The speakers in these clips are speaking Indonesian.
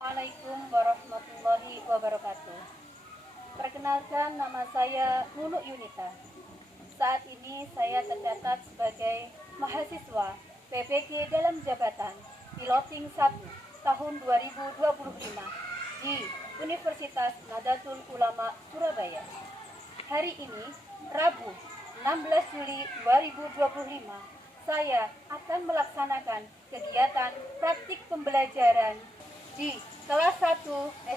Assalamualaikum warahmatullahi wabarakatuh. Perkenalkan, nama saya Nunu Yunita. Saat ini saya tercatat sebagai mahasiswa PPG dalam jabatan Piloting 1 tahun 2025 di Universitas Nahdlatul Ulama Surabaya. Hari ini, Rabu 16 Juli 2025, saya akan melaksanakan kegiatan praktik pembelajaran di kelas 1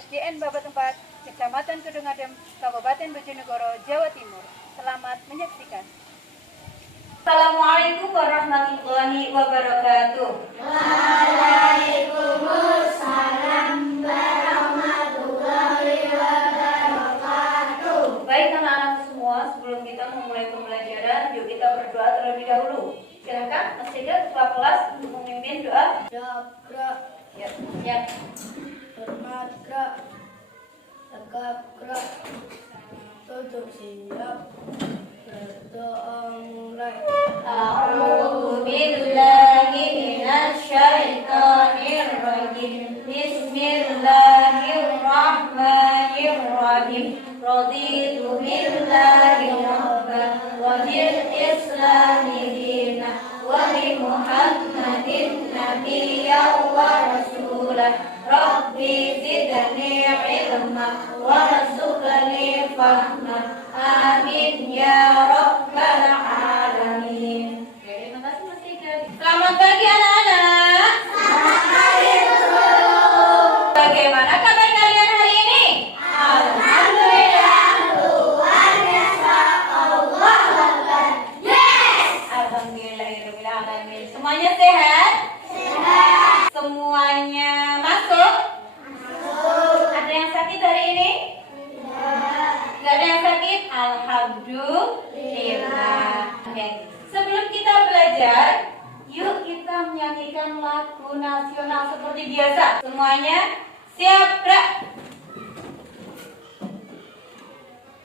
SDN Babat 4, Kecamatan Kedungadem, Kabupaten Bojonegoro, Jawa Timur. Selamat menyaksikan. Assalamualaikum warahmatullahi wabarakatuh. Waalaikumsalam warahmatullahi wabarakatuh. Baik anak-anak semua, sebelum kita memulai pembelajaran, yuk kita berdoa terlebih dahulu. Silakan Mas Ega, ketua kelas, untuk memimpin doa. Ya. Hormat gerak, tegap gerak, tutup siap, berdoa mulai. A'udzu billahi minasyaitonir rajim. Bismillahirrahmanirrahim. Raditu billahi rabban wa bil islami dinan wa bi Muhammadin nabiyyan wa rasulan. Rabbi zidni ilma warzuqni fahma. Amin ya rabbal alamin. Terima kasih Mas Ega. Selamat pagi anak-anak. Selamat pagi guru. Bagaimana kabar kalian hari ini? Alhamdulillah, luar biasa. Allah Akbar. Yes. Alhamdulillahirabbil alamin. Semuanya sehat? Sehat. Semuanya masuk? Ada yang sakit hari ini? Gak ada yang sakit? Alhamdulillah. Oke. Sebelum kita belajar, yuk kita menyanyikan lagu nasional seperti biasa. Semuanya siap, gerak.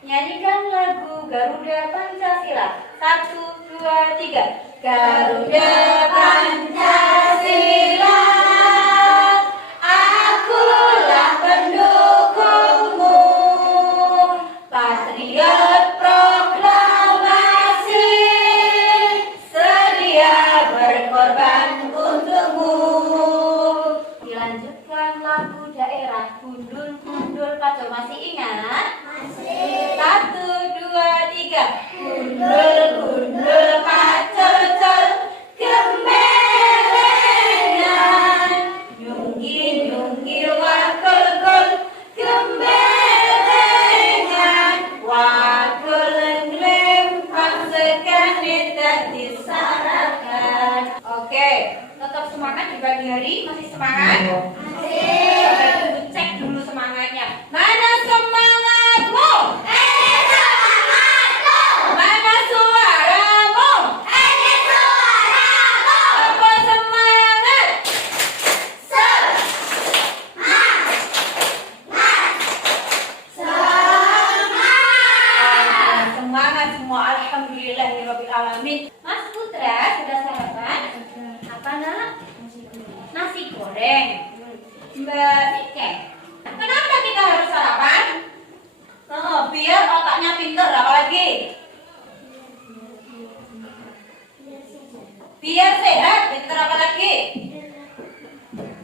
Nyanyikan lagu Garuda Pancasila. 1, 2, 3. Garuda Pancasila, akulah pendukungmu. Patriot proklamasi, sedia berkorban untukmu. Dilanjutkan lagu daerah Gundul-Gundul Kacau. Masih ingat? Masih. 1, 2, 3. Gundul-gundul kacau-col, gembelengan. Nyunggi-nyunggi wakul-kul, gembelengan. Wakul ngelempang sekali tak disarakan. Oke, tetap semangat di pagi hari. Masih semangat? Masih. Oke, tunggu cek dulu semangatnya. Mana semangatmu? Ini semangatku. Mana suaramu? Ini suaraku. Apa semangat? Semangat semua. Alhamdulillahirabbil alamin. Mas Putra sudah sarapan? Apa nak? Nasi goreng. Mbak Ike, kenapa kita harus sarapan? Biar otaknya pinter, apalagi biar sehat, pinter apalagi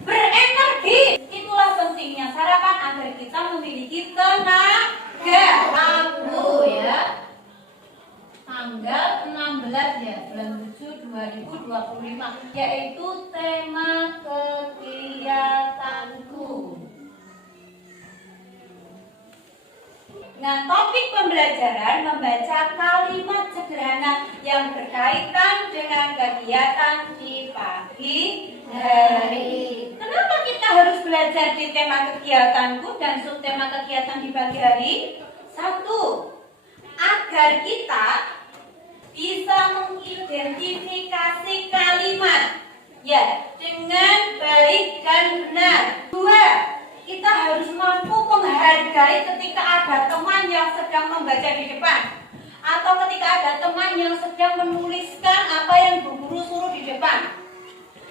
berenergi. Itulah pentingnya sarapan agar kita memiliki tenaga. Aku ya tanggal 16 ya bulan 7 2025, yaitu tema kegiatanku. Nah, topik pembelajaran membaca kalimat sederhana yang berkaitan dengan kegiatan di pagi hari. Kenapa kita harus belajar di tema kegiatanku dan subtema kegiatan di pagi hari? 1. Agar kita bisa mengidentifikasi kalimat ya dengan baik dan benar. 2. Kita harus mampu menghargai ketika ada teman yang sedang membaca di depan, atau ketika ada teman yang sedang menuliskan apa yang Bu Guru suruh di depan.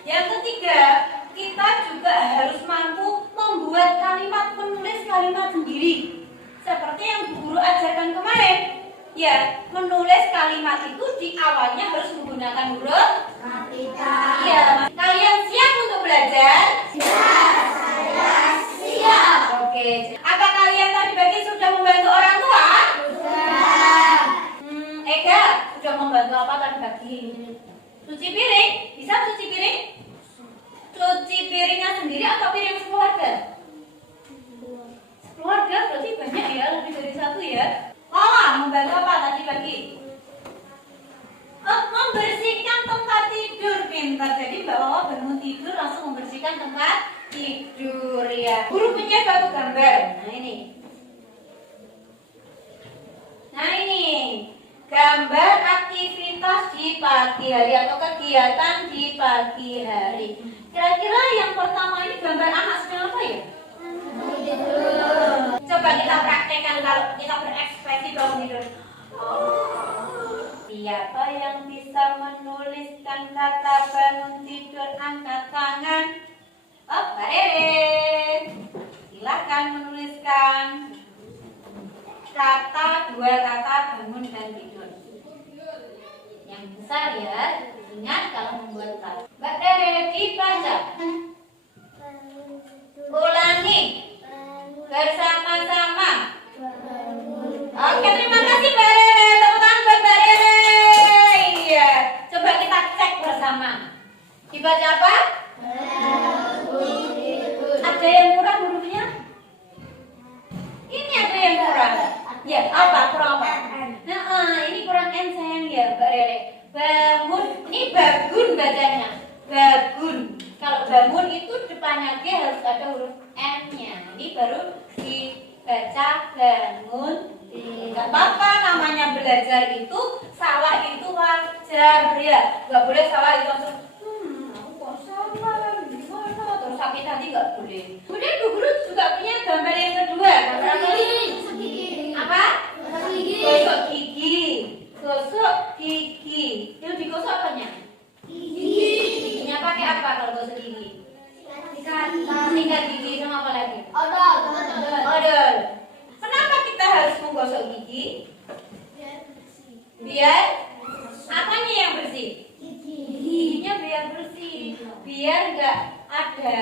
Yang ketiga, kita juga harus mampu membuat kalimat, menulis kalimat sendiri. Seperti yang Bu Guru ajarkan kemarin. Ya, menulis kalimat itu di awalnya harus menggunakan huruf Kapital. iya. Kalian siap untuk belajar? Saya siap. Oke. Apa kalian tadi pagi sudah membantu orang tua? Sudah. Ega, sudah membantu apa tadi pagi? Cuci piring? Bisa cuci piring? Cuci piringnya sendiri atau piring sekeluarga? Sekeluarga berarti banyak ya, lebih dari satu ya. Membantu apa tadi pagi? Membersihkan tempat tidur, pintar. Jadi Mbak Wawa bangun tidur langsung membersihkan tempat tidur ya. Guru punya satu gambar. Nah ini gambar aktivitas di pagi hari atau kegiatan di pagi hari. Kira-kira yang pertama ini gambar anak sedang apa ya? Coba kita praktekkan kalau kita berekspresi bangun tidur. Siapa yang bisa menuliskan kata bangun tidur, angkat tangan. Mbak Rere, silakan menuliskan dua kata bangun dan tidur. Yang besar ya, ingat kalau membuat kata. Mbak Rere dibaca. Ulangi bersama-sama. Oke, terima kasih Mbak Rere. Tepuk tangan buat Mbak Rere. Iya, coba kita cek bersama. Dibaca apa? Ada yang kurang hurufnya? Ini ada yang kurang. Ya, apa? Kurang apa? Nah, ini kurang N sayang ya Mbak Rere. Bangun, ini bagun bacanya. Bagun. Kalau bangun itu depannya G harus ada huruf N-nya. Ini baru dibaca bangun. Gak apa-apa, namanya belajar itu salah itu wajar ya. Gak boleh salah itu langsung aku kok salah, gimana, terus sakit hati gak boleh. Kemudian Bu Guru juga punya gambar yang kedua. Gambar apa ini? Apa? Gosok gigi. Gosok gigi. Yang digosok apanya? Giginya pakai apa kalau gosok gigi? Sikat gigi sama apa lagi? Odol. Kenapa kita harus menggosok gigi? Biar apanya yang bersih? Giginya biar bersih. Biar nggak ada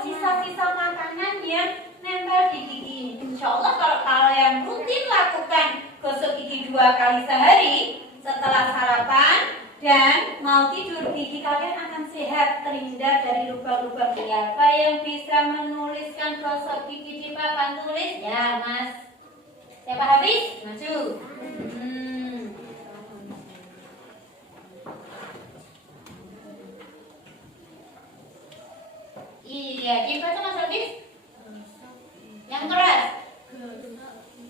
sisa-sisa makanan yang nempel di gigi. Insya Allah kalau yang rutin lakukan gosok gigi 2 kali sehari setelah sarapan dan mau tidur, gigi kalian akan sehat, terhindar dari lubang-lubang. Siapa yang bisa menuliskan gosok gigi di papan tulis? Ya, Mas. Siapa Hafiz? Maju. Iya, dibaca Mas Hafiz. Yang keras.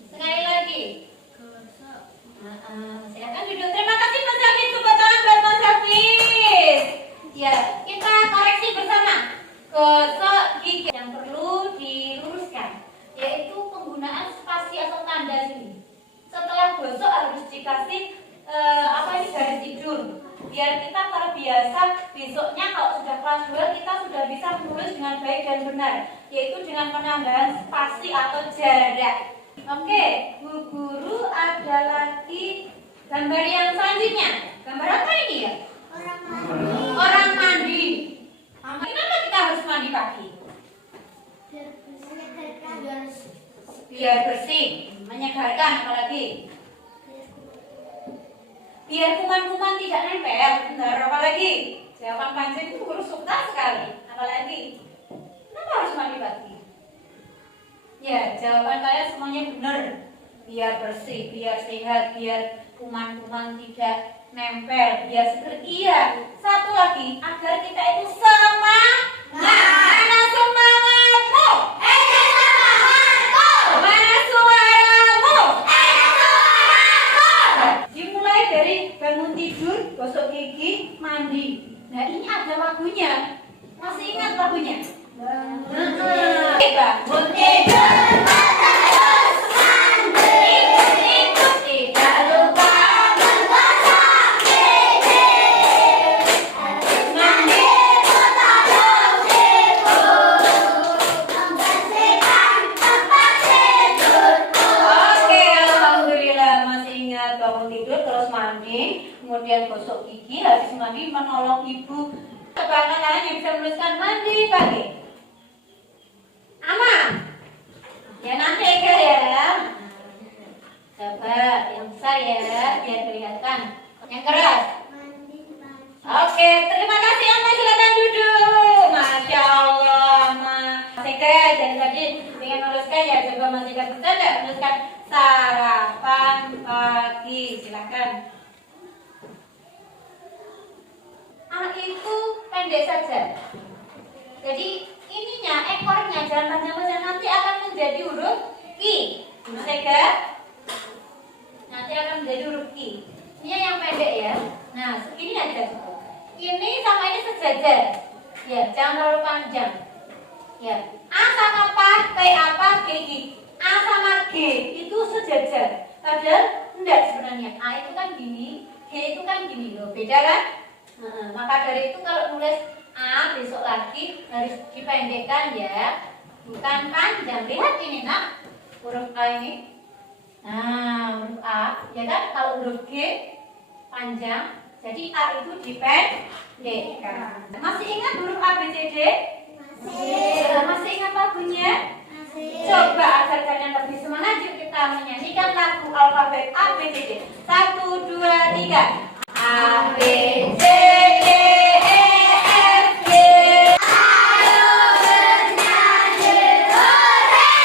Sekali lagi. Silakan duduk. Terima kasih Mas Hafiz. Tepuk tangan buat Mas Hafiz. Ya, kita koreksi bersama. Gosok gigi yang perlu diluruskan yaitu penggunaan spasi atau tanda sini. Setelah gosok harus dikasih garis tidur. Biar kita terbiasa besoknya kalau sudah kelas 2 kita sudah bisa menulis dengan baik dan benar, yaitu dengan penambahan spasi atau jarak. Oke, Bu Guru ada lagi gambar yang selanjutnya. Gambar apa ini ya? Orang mandi. Kenapa kita harus mandi pagi? Biar bersih, menyegarkan apalagi. Biar kuman-kuman tidak nempel. Benar, apalagi? Jawaban pancing itu Guru suka sekali. Apalagi? Kenapa harus mandi pagi? Ya, jawaban kalian semuanya benar. Biar bersih, biar sehat, biar kuman-kuman tidak nempel, biar seger. Iya, satu lagi, agar kita itu semangat. Mana semangatmu? Mana suaramu? Dimulai dari bangun tidur, gosok gigi, mandi. Nah, ini ada lagunya. Masih ingat lagunya? Bangun tidur. mandi menolong ibu. Coba anak-anak yang bisa menuliskan mandi pagi. Aman. Ya nanti ya. Coba yang besar ya, biar kelihatan. Yang keras. Oke, terima kasih Ama, silakan duduk. Masya Allah, Ma. Seke, dan tadi ingin menuliskan ya, coba Mas Seke bisa nggak menuliskan sarapan pagi, silakan. A itu pendek saja. Jadi ininya, ekornya jangan panjang-panjang, nanti akan menjadi huruf I. Mas Seke, nanti akan menjadi huruf I. Ini yang pendek ya. Nah, segini aja cukup. Ini sama ini sejajar. Ya, jangan terlalu panjang. Ya. A sama P apa G I. A sama G itu sejajar. Padahal enggak sebenarnya. A itu kan gini, G itu kan gini loh. Beda kan? Maka dari itu kalau nulis A besok lagi harus dipendekkan ya. Bukan panjang. Lihat ini nak. Huruf A ini. Nah, huruf A, ya kan? Kalau huruf G panjang, jadi A itu dipendekkan. Masih ingat huruf A, B, C, D? Masih ingat lagunya? Coba agar kalian lebih semangat, yuk kita menyanyikan lagu alfabet A, B, C, D. 1, 2, 3. A, B, C, D, E, F, G. Ayo bernyanyi hore.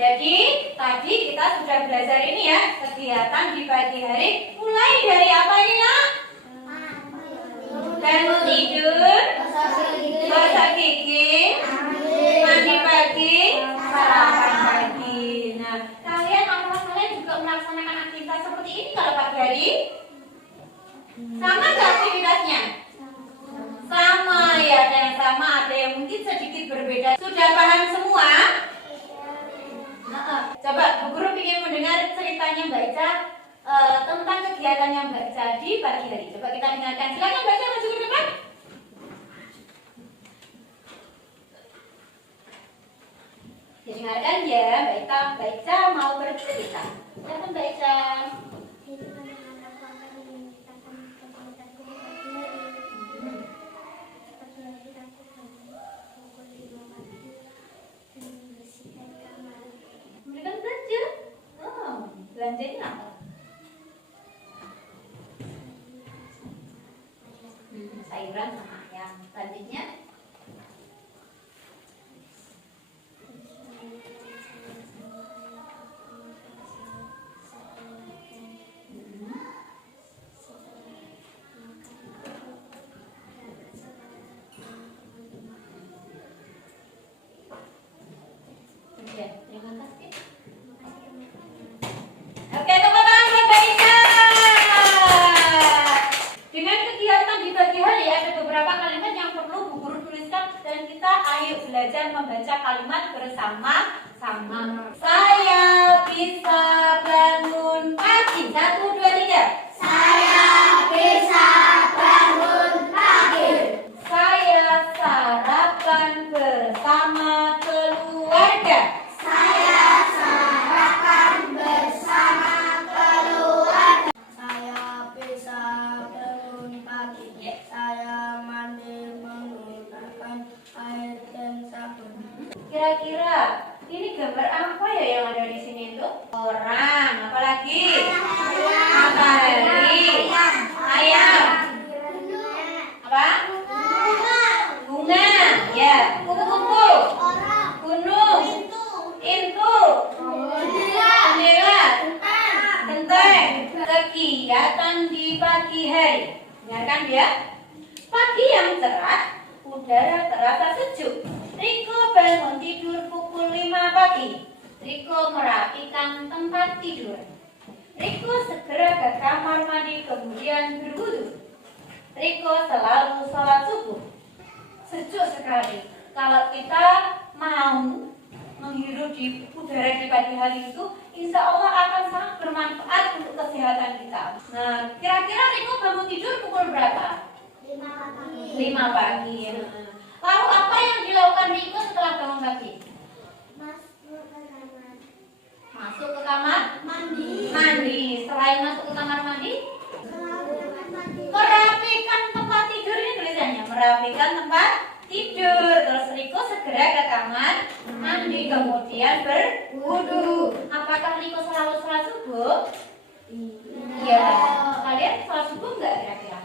Jadi tadi kita sudah belajar ini ya, kegiatan di pagi hari. Mulai dari apa ini nak? Bangun tidur, gosok gigi, mandi pagi, sarapan pagi. Nah, kalian apakah kalian juga melaksanakan aktivitas seperti ini kalau pagi hari? Sama nggak aktivitasnya? Sama ya, ada yang sama, ada yang mungkin sedikit berbeda. Sudah paham semua? Coba Bu Guru ingin mendengar ceritanya Mbak Ica tentang kegiatannya Mbak Ica di pagi hari. Coba kita dengarkan. Silakan Mbak Ica maju ke depan. Dengarkan ya Mbak Ica mau bercerita. Silakan Mbak Ica. Memberikan belanja. Belanjanya apa? Sayuran sama ayam. Selanjutnya terima kasih. Oke, tepuk tangan buat Mbak Ica. Dengan kegiatan di pagi hari ada beberapa kalimat yang perlu Bu Guru tuliskan dan kita ayo belajar membaca kalimat bersama-sama. Saya bisa bangun pagi. 1, 2, 3. Saya bisa bangun pagi. Saya sarapan bersama keluarga. Saya sarapan bersama keluarga. Saya bisa bangun pagi. Saya mandi menggunakan air dan sabun. Kira-kira ini gambar apa ya yang ada di sini itu? Orang, apalagi? Matahari, ayam, apa? Bunga, ya. Kupu-kupu, gunung, pintu, jendela, genteng. Kegiatan di pagi hari. Dengarkan ya. Pagi yang cerah, udara terasa sejuk. Riko bangun tidur pukul 5 pagi. Riko merapikan tempat tidur. Riko segera ke kamar mandi kemudian berwudu. Riko selalu sholat subuh. Sejuk sekali. Kalau kita mau menghirup di udara di pagi hari itu, insya Allah akan sangat bermanfaat untuk kesehatan kita. Nah, kira-kira Riko bangun tidur pukul berapa? 5 pagi. Lalu apa yang dilakukan Riko setelah bangun pagi? Masuk ke kamar mandi. Selain masuk ke kamar mandi, merapikan merapikan tempat tidur. Terus Riko segera ke kamar mandi, kemudian berwudu. Apakah Riko selalu sholat subuh? Iya. Kalian sholat subuh enggak kira-kira?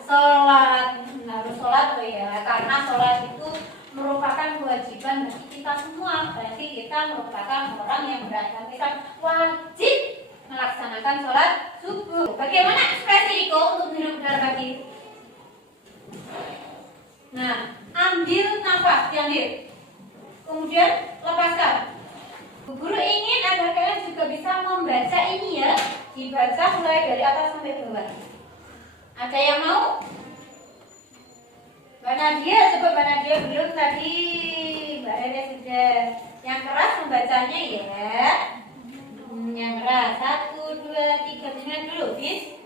Sholat, harus sholat tuh ya, karena sholat itu merupakan kewajiban bagi kita semua. Berarti kita merupakan orang yang beragama wajib melaksanakan sholat subuh. Bagaimana ekspresi Riko untuk minum udara pagi? Nah, ambil nafas yang deep, kemudian lepaskan. Bu Guru ingin agar kalian juga bisa membaca ini ya, dibaca mulai dari atas sampai bawah. Ada yang mau? Mbak Nadia, coba Mbak Nadia belum tadi. Mbak Rere sudah. Yang keras membacanya ya. Yang keras. 1, 2, 3, dengar dulu, bis.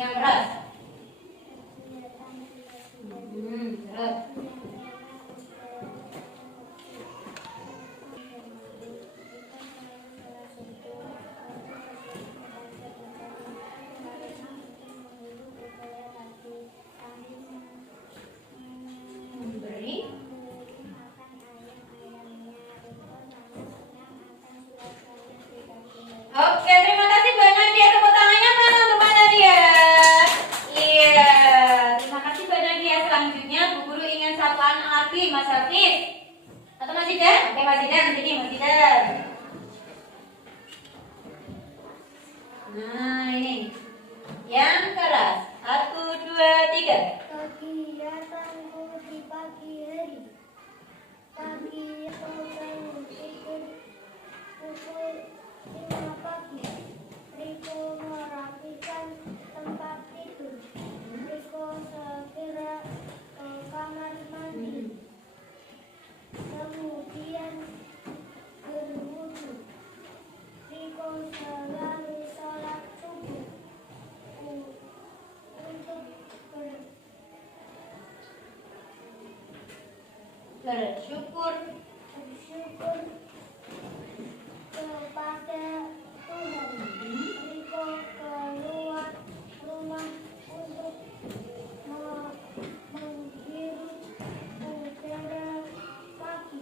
Yang keras. Terus. Memberi. Oke, terima kasih Mbak Nadia. Tepuk tangannya mana untuk Mbak Nadia? Iya, terima kasih Mbak Nadia. Selanjutnya Bu Guru ingin satu anak lagi, Mas Hafiz atau Mas Zidan? Oke, Mas Zidan, sini Mas Zidan. Nah, ini yang keras. 1, 2, 3. Kegiatanku di pagi hari. Pagi bangun tidur pukul 5 pagi. Riko merapikan tempat tidur. Riko segera ke kamar mandi. Kemudian berwudu. Riko selalu sholat subuh. Untuk Bersyukur kepada Tuhan. Riko keluar rumah untuk menghirup udara pagi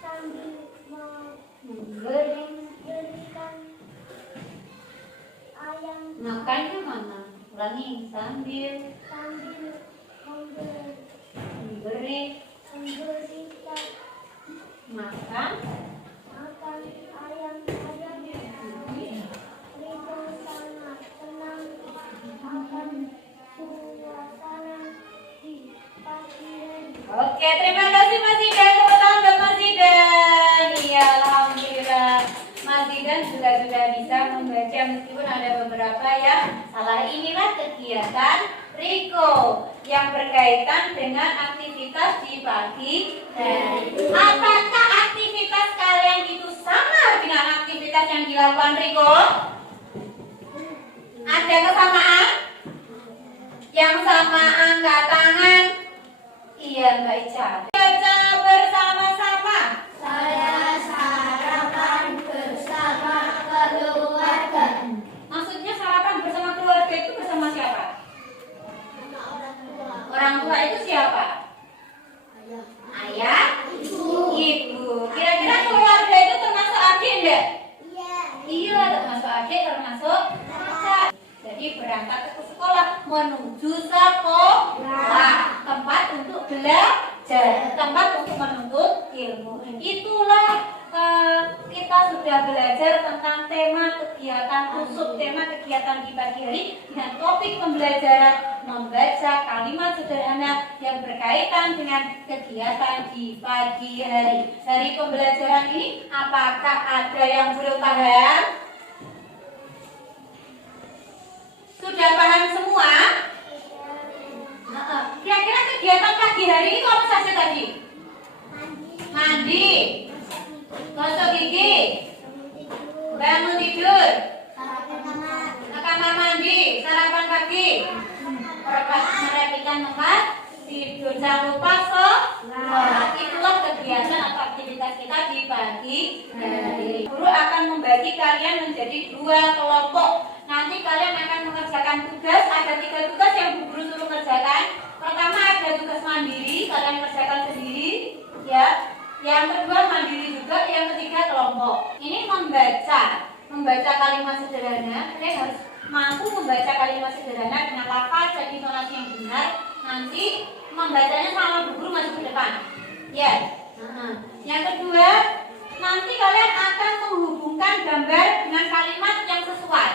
sambil memberikan ayam makannya mana? Ulangi, sambil memberikan makan ayam. Riko sangat senang akan suasana di pagi hari. Oke, terima kasih Mas Zidan. Tepuk tangan buat Mas Zidan. Iya, alhamdulillah. Mas Zidan juga sudah bisa membaca meskipun ada beberapa yang salah. Inilah kegiatan Riko yang berkaitan dengan aktivitas di pagi hari. Apakah aktivitas kalian itu sama dengan aktivitas yang dilakukan Riko? Ada kesamaan? Yang sama angkat tangan. Iya Mbak Ica. Baca bersama-sama. Saya sarapan bersama keluarga. Maksudnya sarapan bersama keluarga itu bersama siapa? Orang tua itu siapa? Ayah, ibu. Kira-kira keluarga itu termasuk adik enggak? Iya, termasuk adik, termasuk kakak. Jadi berangkat ke sekolah, menuju sekolah, tempat untuk belajar, tempat untuk menuntut ilmu. Itulah kita sudah belajar tentang tema kegiatan khusus, tema kegiatan di pagi hari dengan topik pembelajaran membaca kalimat sederhana yang berkaitan dengan kegiatan di pagi hari. Dari pembelajaran ini, apakah ada yang belum paham? Sudah paham semua? Kira-kira kegiatan pagi hari itu apa saja tadi? Mandi, gosok gigi, bangun tidur, ke kamar mandi, sarapan pagi, merapikan tempat tidur. Jangan lupa sholat. Itulah kegiatan atau aktivitas kita di pagi hari. Guru akan membagi kalian menjadi 2 kelompok. Nanti kalian akan mengerjakan tugas. Ada 3 tugas yang Bu Guru suruh kerjakan. Pertama ada tugas mandiri, kalian kerjakan sendiri, ya. Yang kedua mandiri juga, yang ketiga kelompok. Ini membaca kalimat sederhana. Kalian harus mampu membaca kalimat sederhana dengan lafaz dan intonasi yang benar. Nanti membacanya sama Bu Guru maju ke depan. Ya. Yang kedua, nanti kalian akan menghubungkan gambar dengan kalimat yang sesuai.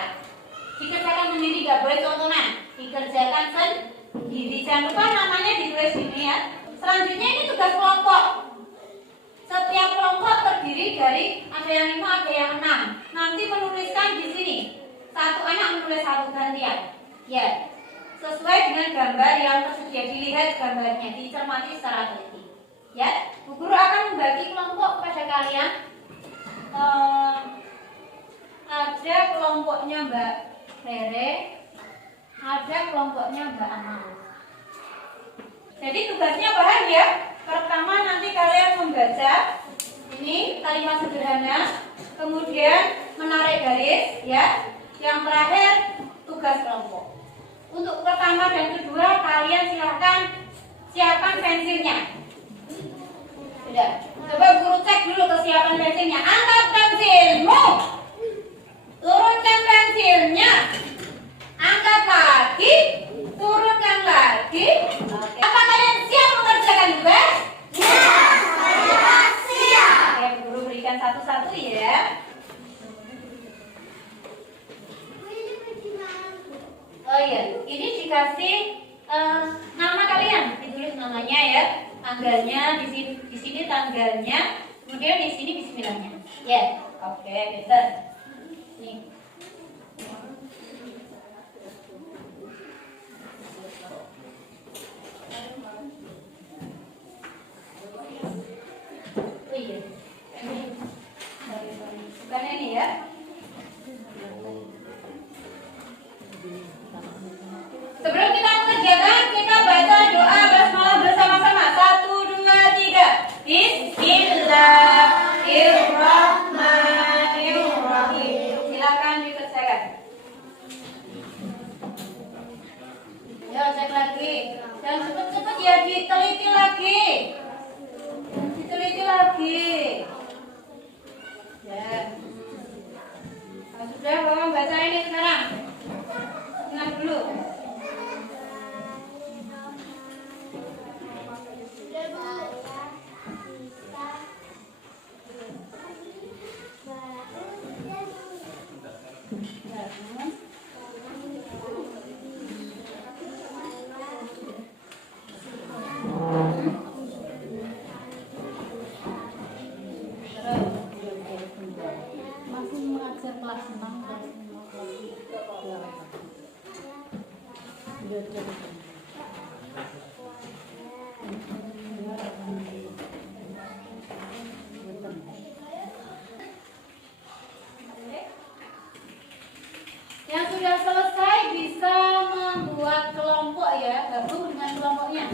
Dikerjakan sendiri, nggak boleh contohan. Dikerjakan sendiri. Jangan lupa namanya ditulis sini ya. Selanjutnya ini tugas kelompok. Setiap kelompok terdiri dari ada yang 5, ada yang 6. Nanti menuliskan di sini. Satu anak menulis satu gantian. Ya. Sesuai dengan gambar yang tersedia, dilihat gambarnya, dicermati secara teliti. Ya. Bu Guru akan membagi kelompok pada kalian. Ada kelompoknya Mbak Rere, ada kelompoknya Mbak Amal. Jadi tugasnya paham ya? Pertama nanti kalian membaca ini kalimat sederhana, kemudian menarik garis ya. Yang terakhir tugas kelompok. Untuk pertama dan kedua kalian silahkan siapkan pensilnya. Sudah. Coba Guru cek dulu kesiapan pensilnya. Angkat pensilmu. Turunkan pensilnya. Angkat lagi. Turunkan lagi. Oke. Apa kalian siap mengerjakan tugas? Ya, saya siap. Oke, Guru berikan satu-satu ya. Oh iya, ini dikasih nama kalian, ditulis namanya ya, tanggalnya di sini tanggalnya, kemudian di sini bismillahnya. Ya, oke, betul. Nih. Oh iya, bukan ini ya. Sebelum kita mengerjakan, kita baca doa basmalah bersama-sama. 1, 2, 3. Bismillahirrahmanirrahim. Silakan dikerjakan. Ya, cek lagi. Jangan cepet-cepet ya, diteliti lagi. Diteliti lagi. Ya. Nah, sudah, Bapak baca ini sekarang. Ingat dulu. Masih mengajar kelas 6 dan yang sudah selesai bisa membuat kelompok ya, gabung dengan kelompoknya.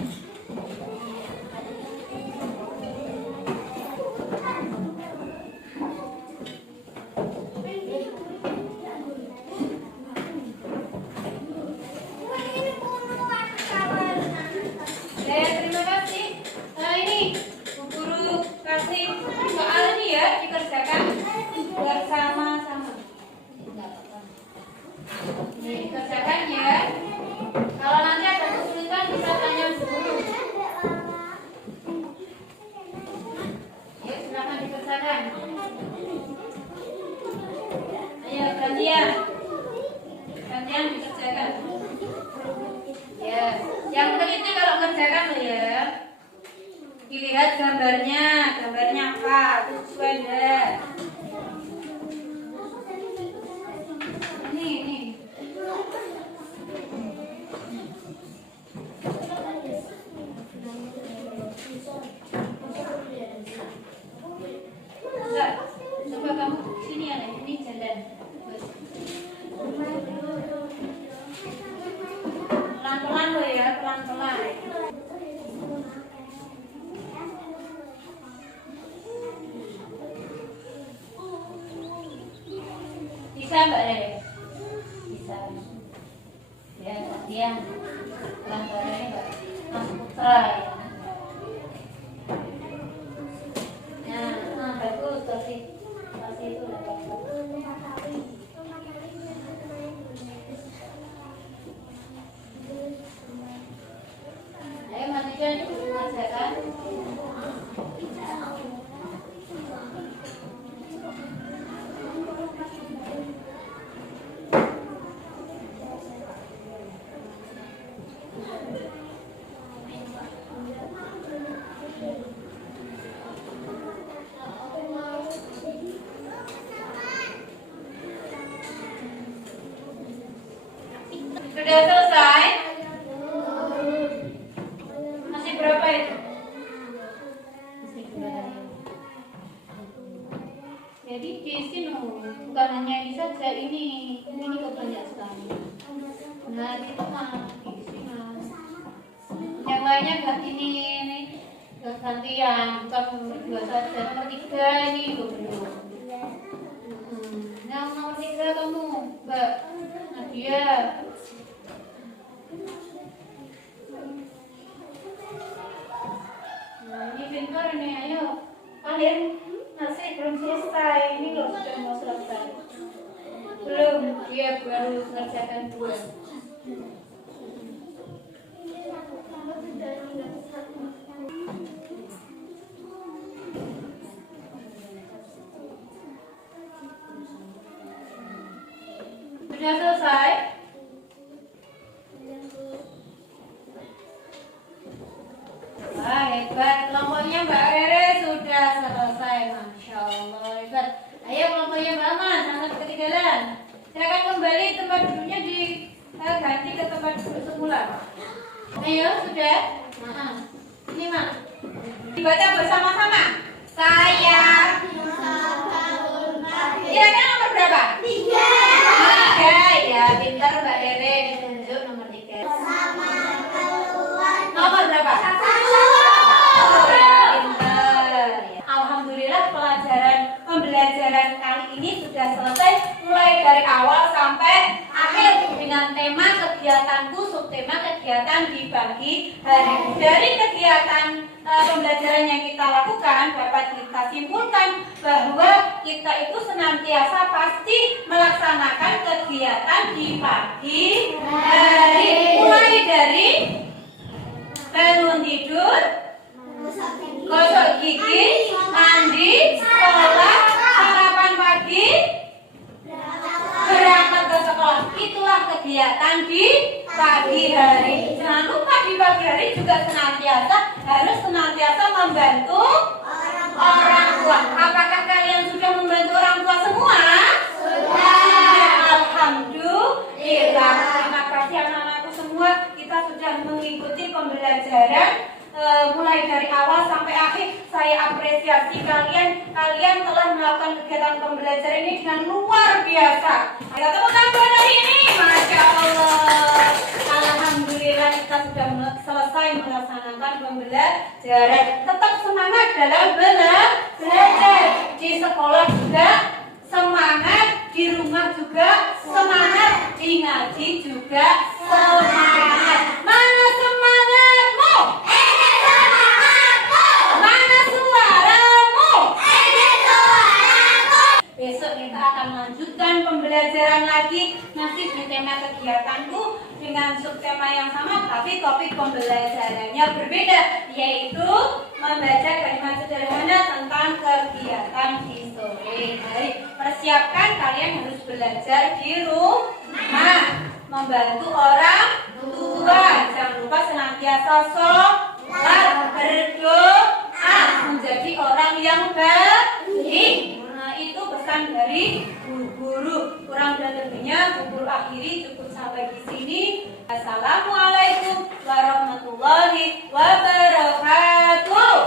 Ya, terima kasih. Nah ini Bu Guru kasih soal ini ya, dikerjakan bersama-sama. Ini dikerjakan ya. Kalau nanti ada kesulitan bisa tanya Bu Guru. Ya, silakan dikerjakan. Ayo gantian. Gantian dikerjakan. Ya, yang teliti kalau kerjakan loh ya. Dilihat gambarnya apa? Sesuai enggak? Ini. deh. Bisa. Ya, gantian. Gambarnya Mbak Mas Putra ya. Nah, bagus kasih itu udah bagus. Ayo Mas Ijan mengerjakan. Sudah selesai? Masih berapa itu? Jadi di sini bukan hanya ini saja, ini kebanyakan sekali. Nah itu mah di sini. Yang lainnya ini gantian, bukan nomor 2 saja. Nomor 3 ini belum. Yang nomor 3 kamu, Mbak Nadia. Nah, ini pintar nih, ayo. Kalian masih belum selesai, ini loh sudah mau selesai. Belum, dia baru mengerjakan 2. Sudah selesai? Wah, hebat. Kelompoknya Mbak Rere sudah selesai. Masya Allah, hebat. Ayo kelompoknya Mbak Aman, sangat ketinggalan. Silakan kembali tempat duduknya diganti ke tempat duduk semula. Ayo, sudah? Nah, ini Mak. Dibaca bersama-sama. Saya. Kira-kira nomor berapa? 3. 3, ya. Pintar Mbak Rere, ditunjuk nomor 3. Sama keluar. Nomor berapa? 1. Alhamdulillah pembelajaran kali ini sudah selesai, mulai dari awal sampai akhir dengan tema kegiatanku, subtema kegiatan di pagi hari. Dari kegiatan pembelajaran yang kita lakukan dapat kita simpulkan bahwa kita itu senantiasa pasti melaksanakan kegiatan di pagi hari, mulai dari bangun tidur, gosok gigi, mandi, sekolah, sarapan pagi, berangkat ke sekolah. Itulah kegiatan di pagi hari. Jangan lupa di pagi hari juga harus senantiasa membantu orang tua. Apakah kalian sudah membantu orang tua semua? Sudah. Alhamdulillah. Terima kasih anak-anakku semua. Kita sudah mengikuti pembelajaran mulai dari awal sampai akhir. Saya apresiasi kalian telah melakukan kegiatan pembelajaran ini dengan luar biasa. Kita temukan buat hari ini, Masya Allah. Alhamdulillah kita sudah selesai melaksanakan pembelajaran. Tetap semangat dalam belajar. Di sekolah juga semangat, di rumah juga semangat, di ngaji juga semangat. Mana semangatmu? Mana suaramu? Besok kita akan lanjutkan pembelajaran lagi, masih di tema kegiatanku dengan subtema yang sama, tapi topik pembelajarannya berbeda, yaitu membaca kalimat sederhana tentang kegiatan di sore hari. Persiapkan, kalian harus belajar di rumah, membantu orang tua. Jangan lupa senantiasa sholat, berdoa, menjadi orang yang baik. Nah, itu pesan dari guru. Kurang dan lebihnya guru akhiri cukup sampai di sini. Assalamualaikum warahmatullahi wabarakatuh.